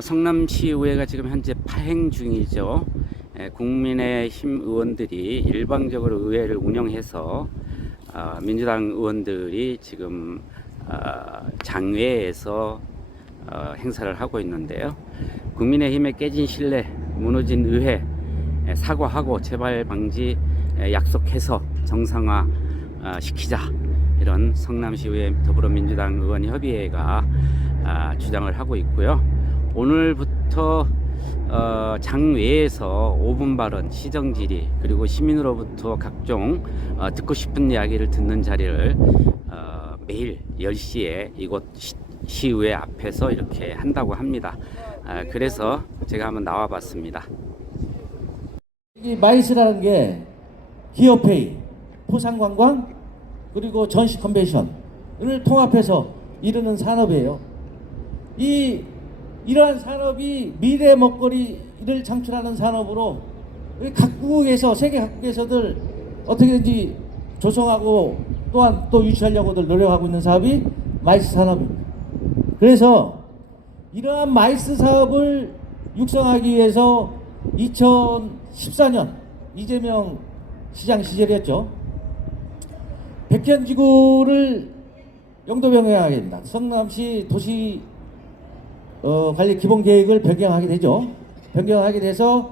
성남시의회가 지금 현재 파행 중이죠. 국민의힘 의원들이 일방적으로 의회를 운영해서 민주당 의원들이 지금 장외에서 행사를 하고 있는데요. 국민의힘의 깨진 신뢰, 무너진 의회 사과하고 재발 방지 약속해서 정상화 시키자, 이런 성남시의회 더불어민주당 의원협의회가 주장을 하고 있고요. 오늘부터 장외에서 5분 발언, 시정질의, 그리고 시민으로부터 각종 듣고 싶은 이야기를 듣는 자리를 매일 10시에 이곳 시의회 앞에서 이렇게 한다고 합니다. 그래서 제가 한번 나와 봤습니다. 이 마이스라는 게 기업회의, 포상관광, 그리고 전시 컨벤션을 통합해서 이루는 산업이에요. 이러한 산업이 미래 먹거리를 창출하는 산업으로 각국에서, 세계 각국에서들 어떻게든지 조성하고 또한 또 유치하려고들 노력하고 있는 사업이 마이스 산업입니다. 그래서 이러한 마이스 사업을 육성하기 위해서 2014년 이재명 시장 시절이었죠. 백현지구를 용도 변경하게 됩니다. 성남시 도시 관리 기본 계획을 변경하게 되죠. 변경하게 돼서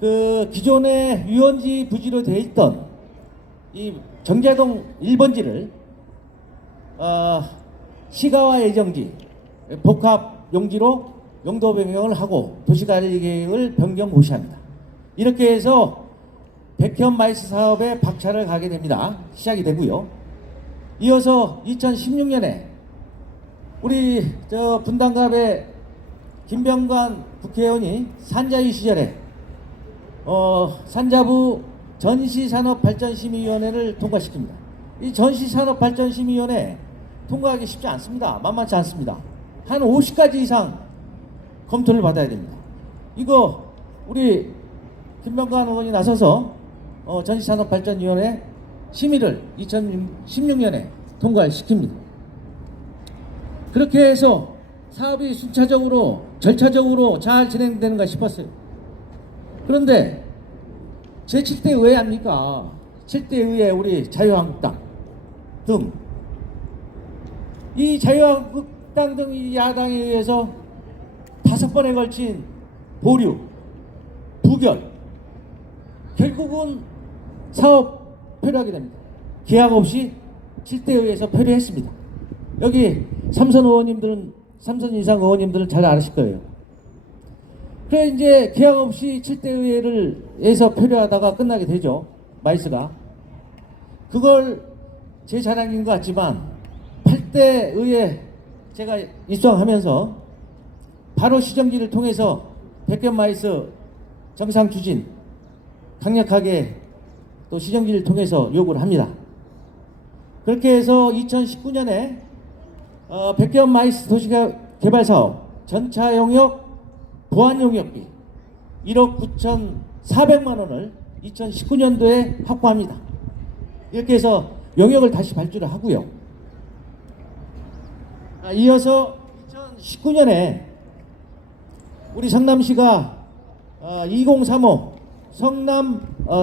그 기존의 유원지 부지로 되어 있던 이 정자동 1번지를 시가와 예정지 복합 용지로 용도 변경을 하고 도시관리 계획을 변경 고시합니다. 이렇게 해서 백현 마이스 사업에 박차를 가게 됩니다. 시작이 되고요. 이어서 2016년에 우리 분당갑의 김병관 국회의원이 산자위 시절에 산자부 전시산업발전심의위원회를 통과시킵니다. 이 전시산업발전심의위원회 통과하기 쉽지 않습니다. 만만치 않습니다. 한 50가지 이상 검토를 받아야 됩니다. 이거 우리 김병관 의원이 나서서 전시산업발전위원회 심의를 2016년에 통과를 시킵니다. 그렇게 해서 사업이 순차적으로 절차적으로 잘 진행되는가 싶었어요. 그런데 제7대 의회 아닙니까? 7대 의회 우리 자유한국당 등 이 자유한국당 등 이 야당에 의해서 5번에 걸친 보류, 부결, 결국은 사업 표류하게 됩니다. 계약 없이 7대 의회에서 표류했습니다. 여기 삼선 이상 의원님들은 잘 아실 거예요. 그래 이제 계약 없이 7대 의회에서 표류하다가 끝나게 되죠. 마이스가. 그걸 제 자랑인 것 같지만 8대 의회 제가 입성하면서 바로 시정지를 통해서 백현 마이스 정상 추진 강력하게 또 시정지를 통해서 요구를 합니다. 그렇게 해서 2019년에 백현 마이스 도시개발사업 전차 용역 보안 용역비 1억 9,400만 원을 2019년도에 확보합니다. 이렇게 해서 용역을 다시 발주를 하고요. 이어서 2019년에 우리 성남시가 2035 성남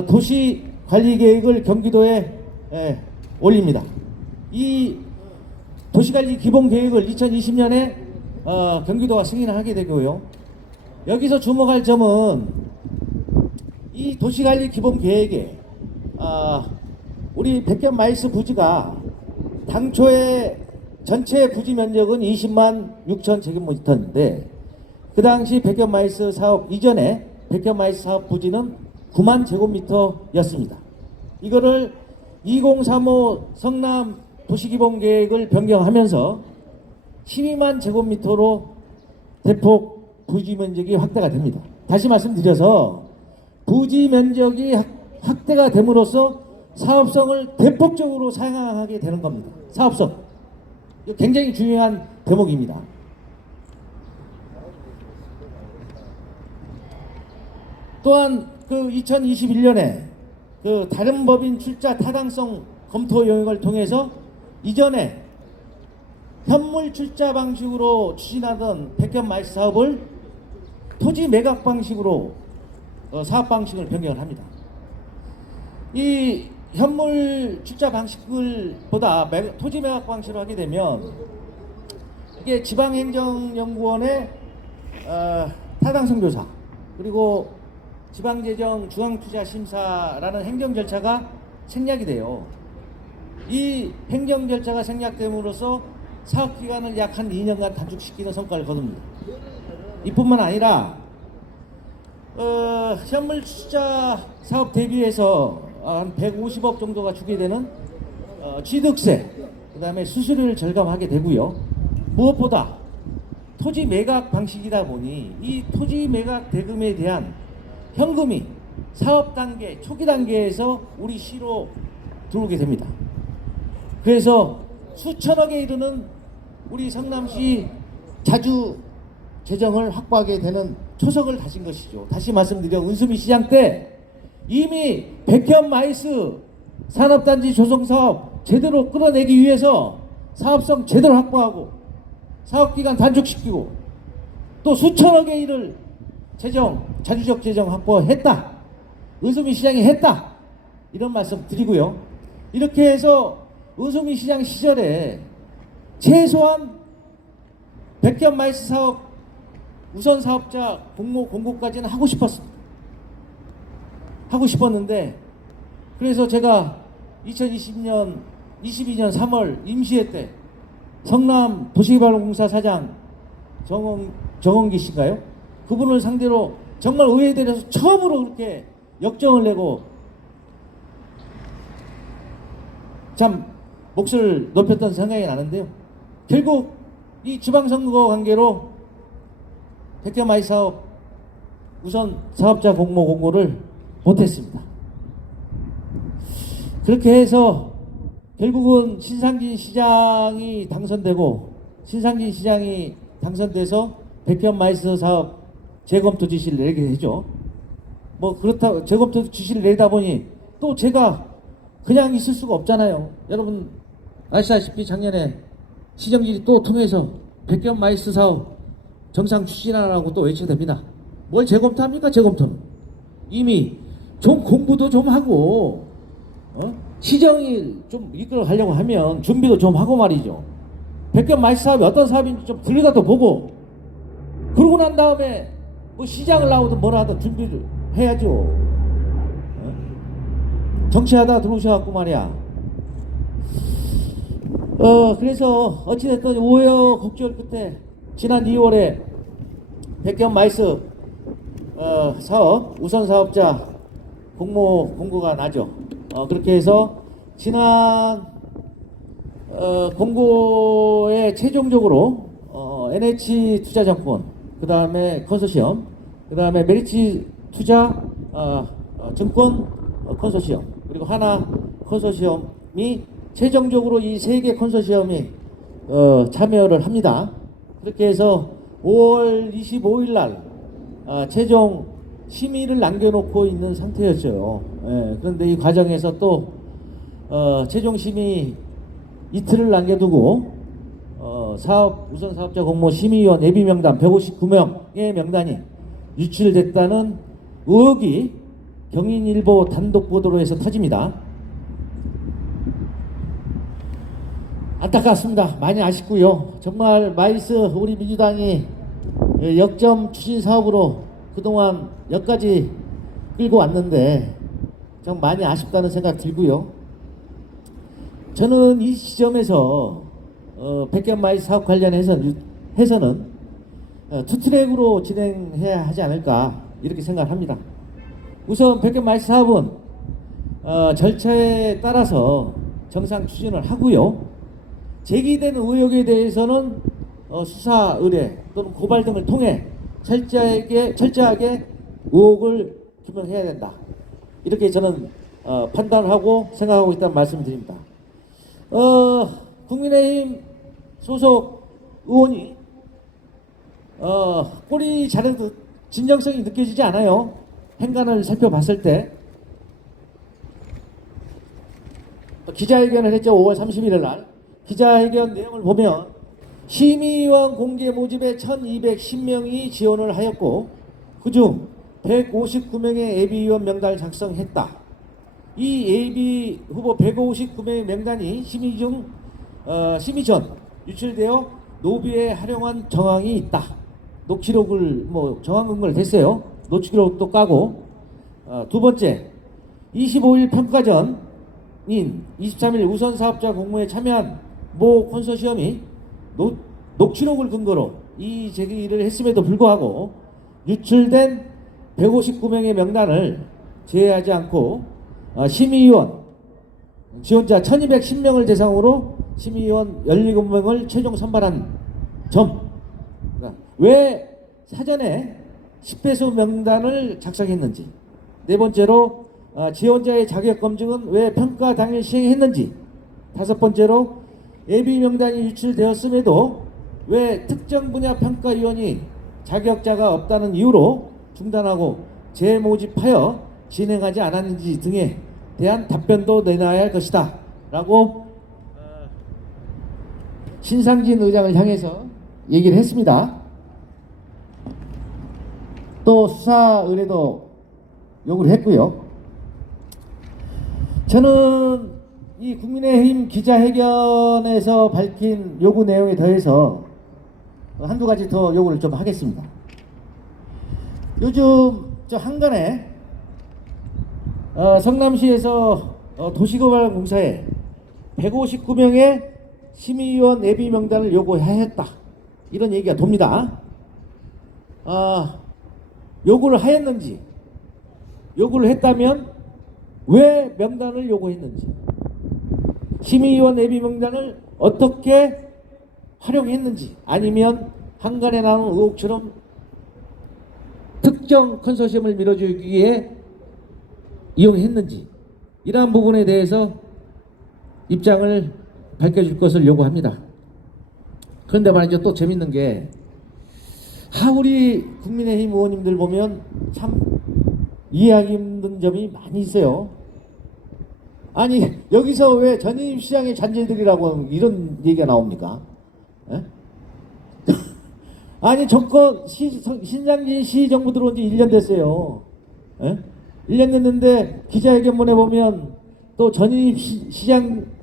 도시관리계획을 경기도에 올립니다. 이 도시관리 기본계획을 2020년에 경기도가 승인을 하게 되고요. 여기서 주목할 점은 이 도시관리 기본계획에 우리 백현 마이스 부지가 당초에 전체 부지 면적은 20만 6천 제곱미터인데 그 당시 백현 마이스 사업 이전에 백현 마이스 사업 부지는 9만 제곱미터였습니다. 이거를 2035 성남 도시기본계획을 변경하면서 12만 제곱미터로 대폭 부지 면적이 확대가 됩니다. 다시 말씀드려서 부지 면적이 확대가 됨으로써 사업성을 대폭적으로 상향하게 되는 겁니다. 사업성. 이거 굉장히 중요한 대목입니다. 또한 그 2021년에 그 다른 법인 출자 타당성 검토 영역을 통해서 이전에 현물 출자 방식으로 추진하던 백현 마이스 사업을 토지 매각 방식으로 사업 방식을 변경을 합니다. 이 현물 출자 방식을 보다 토지 매각 방식으로 하게 되면 이게 지방행정연구원의 타당성 조사 그리고 지방재정 중앙투자심사라는 행정 절차가 생략이 돼요. 이 행정 절차가 생략됨으로써 사업 기간을 약 한 2년간 단축시키는 성과를 거둡니다. 이뿐만 아니라 현물 투자 사업 대비해서 한 150억 정도가 주게 되는 취득세, 그다음에 수수료를 절감하게 되고요. 무엇보다 토지 매각 방식이다 보니 이 토지 매각 대금에 대한 현금이 사업 단계, 초기 단계에서 우리 시로 들어오게 됩니다. 그래서 수천억에 이르는 우리 성남시 자주 재정을 확보하게 되는 초석을 다진 것이죠. 다시 말씀드려 은수미 시장 때 이미 백현 마이스 산업단지 조성사업 제대로 끌어내기 위해서 사업성 제대로 확보하고 사업기간 단축시키고 또 수천억에 이를 재정, 자주적 재정 확보했다. 은수미 시장이 했다. 이런 말씀 드리고요. 이렇게 해서 은수미 시장 시절에 최소한 백현 마이스 사업 우선 사업자 공모 공고까지는 하고 싶었습니다. 하고 싶었는데 그래서 제가 2022년 3월 임시회 때 성남 도시개발공사 사장 정원기 씨인가요? 그분을 상대로 정말 의회대에서 처음으로 그렇게 역정을 내고 참 몫을 높였던 생각이 나는데요. 결국 이 지방선거 관계로 백현 마이스 사업 우선 사업자 공모 공고를 못했습니다. 그렇게 해서 결국은 신상진 시장이 당선돼서 백현 마이스 사업 재검토 지시를 내게 되죠. 뭐 그렇다 재검토 지시를 내다 보니 또 제가 그냥 있을 수가 없잖아요. 여러분 아시다시피 작년에 시정질이 또 통해서 백현 마이스 사업 정상 추진하라고 또 외쳐댑니다. 뭘 재검토합니까? 재검토는 이미 좀 공부도 좀 하고 시정을 좀 이끌어가려고 하면 준비도 좀 하고 말이죠. 백현 마이스 사업이 어떤 사업인지 좀 들여다도 보고 그러고 난 다음에 뭐 시장을 나오든 뭘 하든 준비를 해야죠. 정치하다 들어오셔갖고 말이야. 그래서 어찌됐든 우여곡절 끝에 지난 2월에 백현 마이스 사업 우선 사업자 공모 공고가 나죠. 그렇게 해서 지난 공고에 최종적으로 NH 투자증권, 그 다음에 컨소시엄, 그 다음에 메리츠 투자 증권 컨소시엄, 그리고 하나 컨소시엄이 최종적으로 이 세 개 컨소시엄이 참여를 합니다. 그렇게 해서 5월 25일 날 최종 심의를 남겨놓고 있는 상태였죠. 그런데 이 과정에서 또 최종 심의 이틀을 남겨두고 우선 사업자 공모 심의위원 예비 명단 159명의 명단이 유출됐다는 의혹이 경인일보 단독 보도로해서 터집니다. 안타깝습니다. 많이 아쉽고요. 정말 마이스 우리 민주당이 역점 추진 사업으로 그동안 여기까지 끌고 왔는데 좀 많이 아쉽다는 생각 들고요. 저는 이 시점에서 백현 마이스 사업 관련해서는 투 트랙으로 진행해야 하지 않을까 이렇게 생각합니다. 우선 백현 마이스 사업은 절차에 따라서 정상 추진을 하고요. 제기되는 의혹에 대해서는 수사 의뢰 또는 고발 등을 통해 철저하게 의혹을 규명해야 된다. 이렇게 저는 판단하고 생각하고 있다는 말씀을 드립니다. 국민의힘 소속 의원이 꼬리 자르듯 진정성이 느껴지지 않아요. 행간을 살펴봤을 때 기자회견을 했죠. 5월 31일 날 기자회견 내용을 보면 심의위원 공개 모집에 1210명이 지원을 하였고 그중 159명의 예비위원 명단을 작성했다. 이 예비 후보 159명의 명단이 심의 전 유출되어 노비에 활용한 정황이 있다. 녹취록을 정황 근거를 댔어요. 녹취록도 까고. 두 번째, 25일 평가 전인 23일 우선 사업자 공모에 참여한 모 콘소시엄이 녹취록을 근거로 이 제기를 했음에도 불구하고 유출된 159명의 명단을 제외하지 않고 심의위원 지원자 1210명을 대상으로 심의위원 17명을 최종 선발한 점. 그러니까 왜 사전에 10배수 명단을 작성했는지. 네 번째로 지원자의 자격 검증은 왜 평가 당일 시행했는지. 다섯 번째로 예비 명단이 유출되었음에도 왜 특정 분야 평가위원이 자격자가 없다는 이유로 중단하고 재모집하여 진행하지 않았는지 등에 대한 답변도 내놔야 할 것이다 라고 신상진 의장을 향해서 얘기를 했습니다. 또 수사 의뢰도 요구를 했고요. 저는 이 국민의힘 기자회견에서 밝힌 요구 내용에 더해서 한두 가지 더 요구를 좀 하겠습니다. 요즘 저 한간에 성남시에서 도시개발공사에 159명의 심의위원 예비 명단을 요구하였다. 이런 얘기가 돕니다. 요구를 하였는지, 요구를 했다면 왜 명단을 요구했는지, 심의위원 예비 명단을 어떻게 활용했는지, 아니면 한간에 나오는 의혹처럼 특정 컨소시엄을 밀어주기 위해 이용했는지, 이러한 부분에 대해서 입장을 밝혀줄 것을 요구합니다. 그런데 말이죠, 또 재밌는 게 우리 국민의힘 의원님들 보면 참 이해하기 힘든 점이 많이 있어요. 아니 여기서 왜 전임 시장의 잔재들이라고 이런 얘기가 나옵니까? 에? 아니 정권 신장진 시 정부 들어온 지 1년 됐어요. 에? 1년 됐는데 기자회견문에 보면 또 전임 시장들의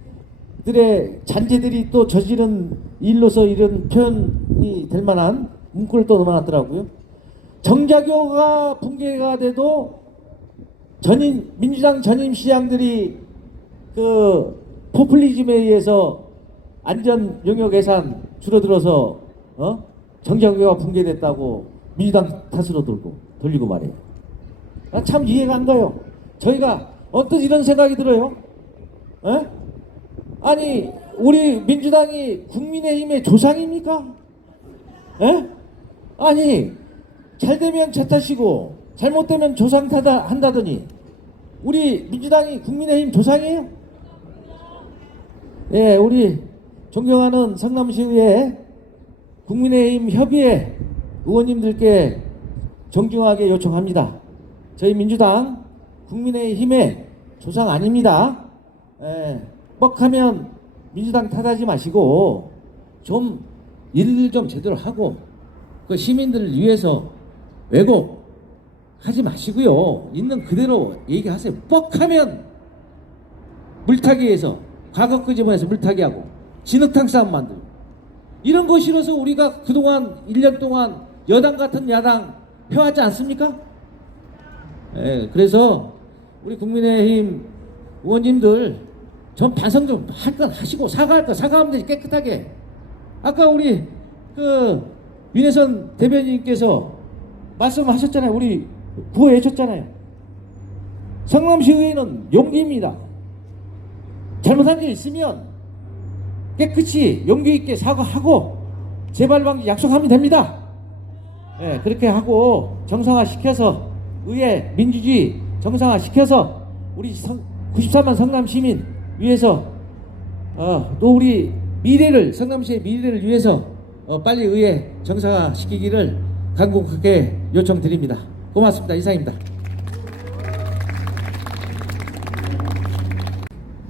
잔재들이 또 저지른 일로서 이런 표현이 될 만한 문구를 또 넣어놨더라고요. 정자교가 붕괴가 돼도 민주당 전임 시장들이 그 포퓰리즘에 의해서 안전 용역 예산 줄어들어서 정자교가 붕괴됐다고 민주당 탓으로 돌리고 말해요. 참 이해가 안 가요. 저희가 언뜻 이런 생각이 들어요. 에? 아니 우리 민주당이 국민의힘의 조상입니까? 에? 아니 잘되면 제 탓이고 잘못되면 조상 한다더니 우리 민주당이 국민의힘 조상이에요? 예, 우리 존경하는 성남시의회 국민의힘 협의회 의원님들께 정중하게 요청합니다. 저희 민주당 국민의힘의 조상 아닙니다. 예, 뻑하면 민주당 탓하지 마시고 좀 일을 좀 제대로 하고 그 시민들을 위해서 왜곡하지 마시고요. 있는 그대로 얘기하세요. 뻑하면 물타기해서 과거 끄집어내서 물타기하고 진흙탕 싸움 만들고 이런 거 싫어서 우리가 그동안 1년 동안 여당 같은 야당 해왔지 않습니까? 예, 그래서 우리 국민의힘 의원님들 좀 반성 좀 할 건 하시고 사과할 거 사과하면 되지 깨끗하게. 아까 우리 그 윤혜선 대변인께서 말씀하셨잖아요. 우리 구호해 줬잖아요. 성남시의회는 용기입니다. 잘못한 일 있으면 깨끗이 용기 있게 사과하고 재발 방지 약속하면 됩니다. 네, 그렇게 하고 정상화 시켜서 의회 민주주의 정상화 시켜서 우리 93만 성남 시민 위해서 또 우리 미래를 성남시의 미래를 위해서 빨리 의회 정상화 시키기를 간곡하게 요청드립니다. 고맙습니다. 이상입니다.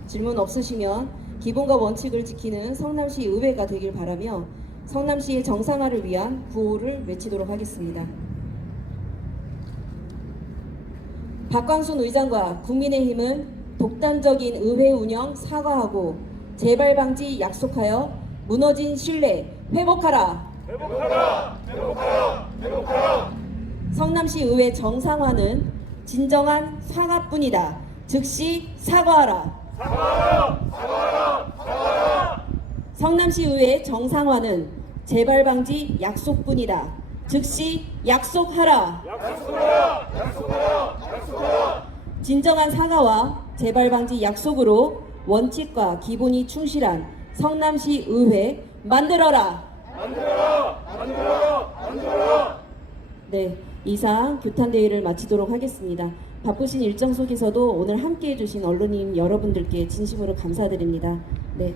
질문 없으시면 기본과 원칙을 지키는 성남시 의회가 되길 바라며 성남시의 정상화를 위한 구호를 외치도록 하겠습니다. 박광순 의장과 국민의힘은 독단적인 의회 운영 사과하고 재발 방지 약속하여 무너진 신뢰 회복하라. 성남시 의회 정상화는 진정한 사과뿐이다. 즉시 사과하라. 성남시 의회 정상화는 재발 방지 약속뿐이다. 즉시 약속하라. 진정한 사과와 재발 방지 약속으로 원칙과 기본이 충실한 성남시 의회 만들어라. 네, 이상 규탄대회를 마치도록 하겠습니다. 바쁘신 일정 속에서도 오늘 함께해 주신 언론인 여러분들께 진심으로 감사드립니다. 네.